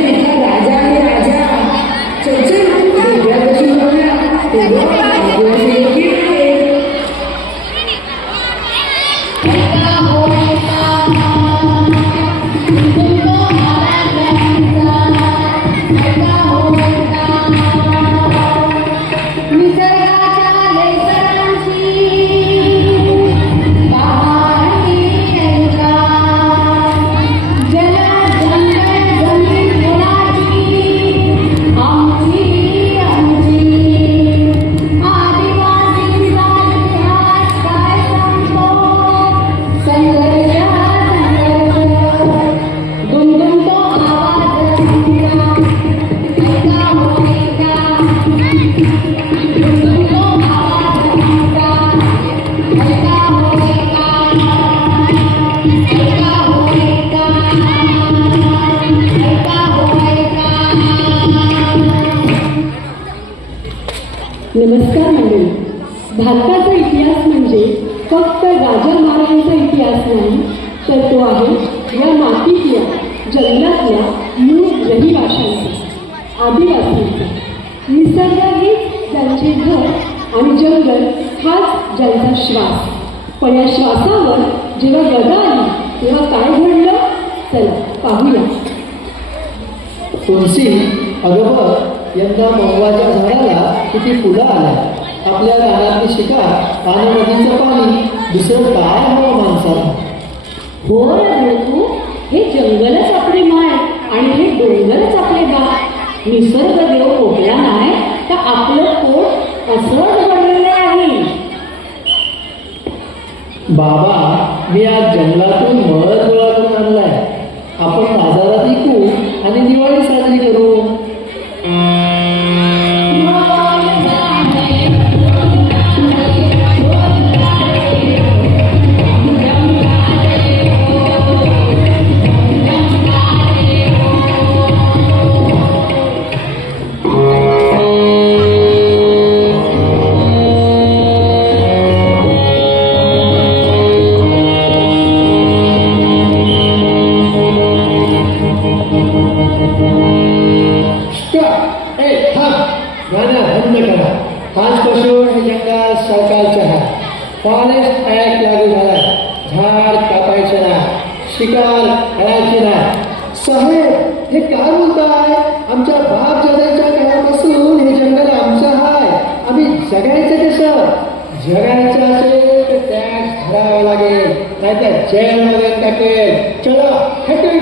आदिवासी तर इथला राजा आहे राजा नमस्कार मंडळी भारताचा इतिहास म्हणजे फक्त राजा महाराजांचा इतिहास नाही तर तो आहे या मातीतल्या जंगलातल्या मूळ रहिवाशांचा आदिवासींचा. निसर्ग हे त्यांचे घर आणि जंगल हाच ज्यांचा श्वास. पण या श्वासावर जेव्हा गदा आली तेव्हा काय घडलं? चला पाहूया. तुलसी अगोदर यंदा महुवाच्या झाडाला किती फुलं आल्या? आपल्या रानातली आणि नदीचं पाणी दुसरं काय हवं माणसाला? हो तू हे जंगलच आपले माय आणि हे डोंगरच आपले गाव निसर्ग देव कोकला नाही तर आपलं पोट असंच बनलेलं आहे. बाबा मी आज जंगलातून मध गोळा करून आणलाय. आपण बाजारात विकू आणि दिवाळी साजरी करू. फॉरेस्ट ऍक्ट लागू झाला. झाड कापायचे ना शिकार करायची ना. साहेब हे काय बोलताय आमच्या बाप जगायच्या काळापासून हे जंगल आमचं आहे आम्ही जगायचं कसं जगायचं असेल तर टॅक्स भरावा लागेल नाहीतर जेल मध्ये टाकेल चला हटून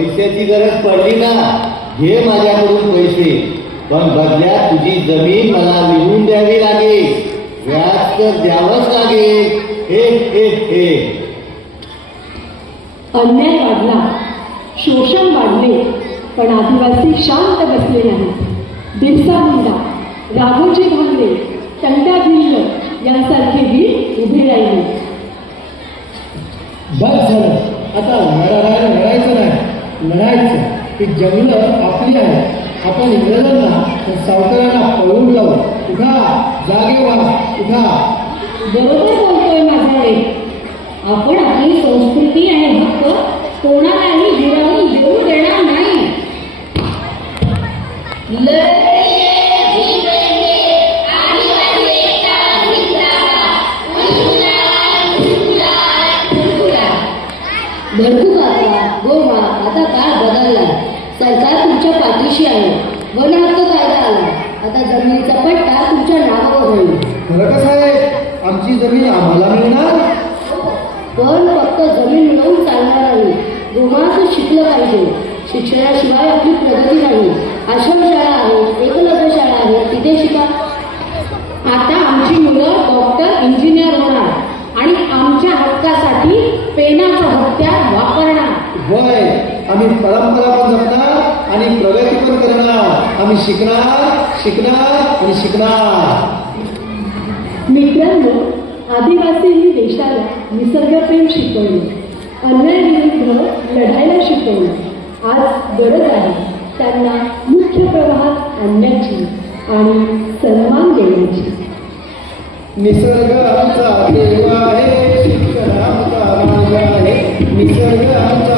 पैशाची गरज पडली ना घे माझ्याकडून पैसे. पण बदल्यात तुझी जमीन मला लिहून द्यावी लागेल. व्याज तर द्यावंच लागेल. हे हे हे. अन्याय वाढला. शोषण वाढले. पण आदिवासी शांत बसले नाहीत. बिरसा मुंडा राघोजी भांगरे टंटा भिल्ल यांसारखे वीर उभे राहिले. बस झालं. आता लढायला लढायचं लढायचं ही जंगलं आपली आहेत. आपण इंग्रजांना तर सावकारांना पळून जाऊ. उठा जागे व्हा उठा. बरोबर बोलतोय माझा आपण आपली संस्कृती आणि हक्क कोणाला धडकू काका गोवा आता काळ बदलला? सरकार तुमच्या पाठीशी आहे. वन हक्क कायदा आला. आता जमिनीचा पट्टा तुमच्या नावावर होईल खरं कसं आहे आमची जमीन आम्हाला मिळणार? पण फक्त जमीन मिळवून चालणार नाही जोमाचं शिकलं पाहिजे. शिक्षणाशिवाय आपली प्रगती नाही. आश्रमशाळा आहे एकलव्य शाळा आहे तिथे शिका. आता आमची मुलं डॉक्टर इंजिनियर होणार. आणि आमच्या हक्कासाठी पेनाचं हत्यार वापरणार. होय आम्ही परंपरा पण जपणार आणि प्रगती पण करणार. आम्ही शिकणार शिकणार आणि शिकणार. मित्रांनो आदिवासींनी देशाला निसर्गप्रेम शिकवले. अन्यायाविरुद्ध लढायला शिकवले. आज गरज आहे. त्यांना मुख्य प्रवाहात आणण्याची आणि सन्मान देण्याची. निसर्ग आमचा देव आहे. மிச்சம்